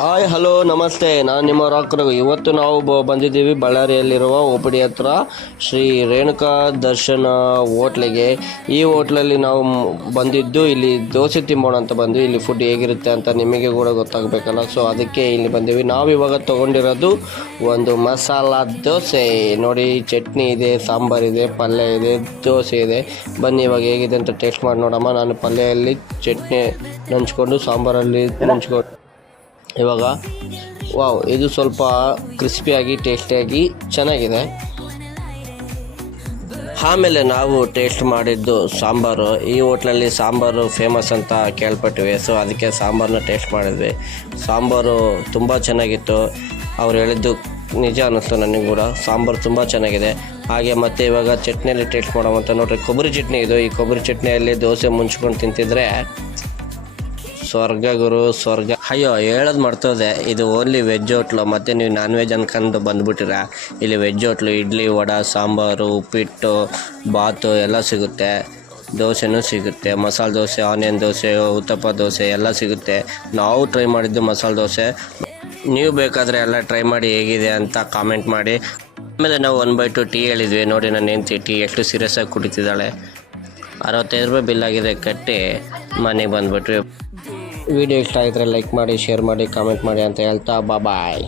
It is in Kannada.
ಹಾಯ್ ಹಲೋ ನಮಸ್ತೆ, ನಾನು ನಿಮ್ಮ ರಾಕ್ರು. ಇವತ್ತು ನಾವು ಬಂದಿದ್ದೀವಿ ಬಳ್ಳಾರಿಯಲ್ಲಿರುವ ಓಪಡಿ ಹತ್ರ ಶ್ರೀ ರೇಣುಕಾ ದರ್ಶನ ಹೋಟ್ಲಿಗೆ. ಈ ಹೋಟ್ಲಲ್ಲಿ ನಾವು ಬಂದಿದ್ದು ಇಲ್ಲಿ ದೋಸೆ ತಿಂಬೋಣ ಅಂತ ಬಂದ್ವಿ. ಇಲ್ಲಿ ಫುಡ್ ಹೇಗಿರುತ್ತೆ ಅಂತ ನಿಮಗೆ ಕೂಡ ಗೊತ್ತಾಗಬೇಕಲ್ಲ, ಸೊ ಅದಕ್ಕೆ ಇಲ್ಲಿ ಬಂದೀವಿ. ನಾವು ಇವಾಗ ತೊಗೊಂಡಿರೋದು ಒಂದು ಮಸಾಲ ದೋಸೆ. ನೋಡಿ, ಚಟ್ನಿ ಇದೆ, ಸಾಂಬಾರಿದೆ, ಪಲ್ಯ ಇದೆ, ದೋಸೆ ಇದೆ. ಬನ್ನಿ ಇವಾಗ ಹೇಗಿದೆ ಅಂತ ಟೇಸ್ಟ್ ಮಾಡಿ ನೋಡಮ್ಮ. ನಾನು ಪಲ್ಯಲ್ಲಿ ಚಟ್ನಿ ನಂಚ್ಕೊಂಡು ಸಾಂಬಾರಲ್ಲಿ ನಂಚ್ಕೊಂಡು ಇವಾಗ ವಾವ್, ಇದು ಸ್ವಲ್ಪ ಕ್ರಿಸ್ಪಿಯಾಗಿ ಟೇಸ್ಟಿಯಾಗಿ ಚೆನ್ನಾಗಿದೆ. ಆಮೇಲೆ ನಾವು ಟೇಸ್ಟ್ ಮಾಡಿದ್ದು ಸಾಂಬಾರು. ಈ ಹೋಟ್ಲಲ್ಲಿ ಸಾಂಬಾರು ಫೇಮಸ್ ಅಂತ ಕೇಳ್ಪಟ್ಟಿವಿ, ಸೊ ಅದಕ್ಕೆ ಸಾಂಬಾರನ್ನ ಟೇಸ್ಟ್ ಮಾಡಿದ್ವಿ. ಸಾಂಬಾರು ತುಂಬ ಚೆನ್ನಾಗಿತ್ತು. ಅವ್ರು ಹೇಳಿದ್ದು ನಿಜ ಅನ್ನಿಸ್ತು ನನಗೆ ಕೂಡ. ಸಾಂಬಾರು ತುಂಬ ಚೆನ್ನಾಗಿದೆ. ಹಾಗೆ ಮತ್ತು ಇವಾಗ ಚಟ್ನಿಯಲ್ಲಿ ಟೇಸ್ಟ್ ಮಾಡೋವಂತ ನೋಡ್ರಿ, ಕೊಬ್ಬರಿ ಚಟ್ನಿ ಇದು. ಈ ಕೊಬ್ಬರಿ ಚಟ್ನಿಯಲ್ಲಿ ದೋಸೆ ಮುಂಚ್ಕೊಂಡು ತಿಂತಿದ್ರೆ ಸ್ವರ್ಗ ಗುರು, ಸ್ವರ್ಗ. ಅಯ್ಯೋ, ಹೇಳೋದು ಮಾಡ್ತದೆ, ಇದು ಓನ್ಲಿ ವೆಜ್ ಹೋಟ್ಲು. ಮತ್ತು ನೀವು ನಾನ್ ವೆಜ್ ಅನ್ಕೊಂಡು ಬಂದುಬಿಟ್ಟಿರ. ಇಲ್ಲಿ ವೆಜ್ ಹೋಟ್ಲು, ಇಡ್ಲಿ, ವಡೆ, ಸಾಂಬಾರು, ಉಪ್ಪಿಟ್ಟು, ಬಾತು ಎಲ್ಲ ಸಿಗುತ್ತೆ. ದೋಸೆನೂ ಸಿಗುತ್ತೆ, ಮಸಾಲೆ ದೋಸೆ, ಆನಿಯನ್ ದೋಸೆ, ಉತ್ತಪ್ಪ ದೋಸೆ ಎಲ್ಲ ಸಿಗುತ್ತೆ. ನಾವು ಟ್ರೈ ಮಾಡಿದ್ದು ಮಸಾಲೆ ದೋಸೆ. ನೀವು ಬೇಕಾದರೆ ಎಲ್ಲ ಟ್ರೈ ಮಾಡಿ ಹೇಗಿದೆ ಅಂತ ಕಾಮೆಂಟ್ ಮಾಡಿ. ಆಮೇಲೆ ನಾವು 1 ಬೈ 2 ಟೀ ಹೇಳಿದ್ವಿ. ನೋಡಿ, ನನ್ನ ಹೆಂಡ್ತಿ ಟೀ ಎಷ್ಟು ಸೀರಿಯಸ್ಸಾಗಿ ಕುಡಿತಿದ್ದಾಳೆ. 65 ರೂಪಾಯಿ ಬಿಲ್ ಆಗಿದೆ ಕಟ್ಟಿ ಮನೆಗೆ ಬಂದುಬಿಟ್ವಿ. ವಿಡಿಯೋ ಇಷ್ಟ ಆಗಿದ್ರೆ ಲೈಕ್ ಮಾಡಿ, ಶೇರ್ ಮಾಡಿ, ಕಾಮೆಂಟ್ ಮಾಡಿ ಅಂತ ಹೇಳ್ತಾ ಬಾಯ್.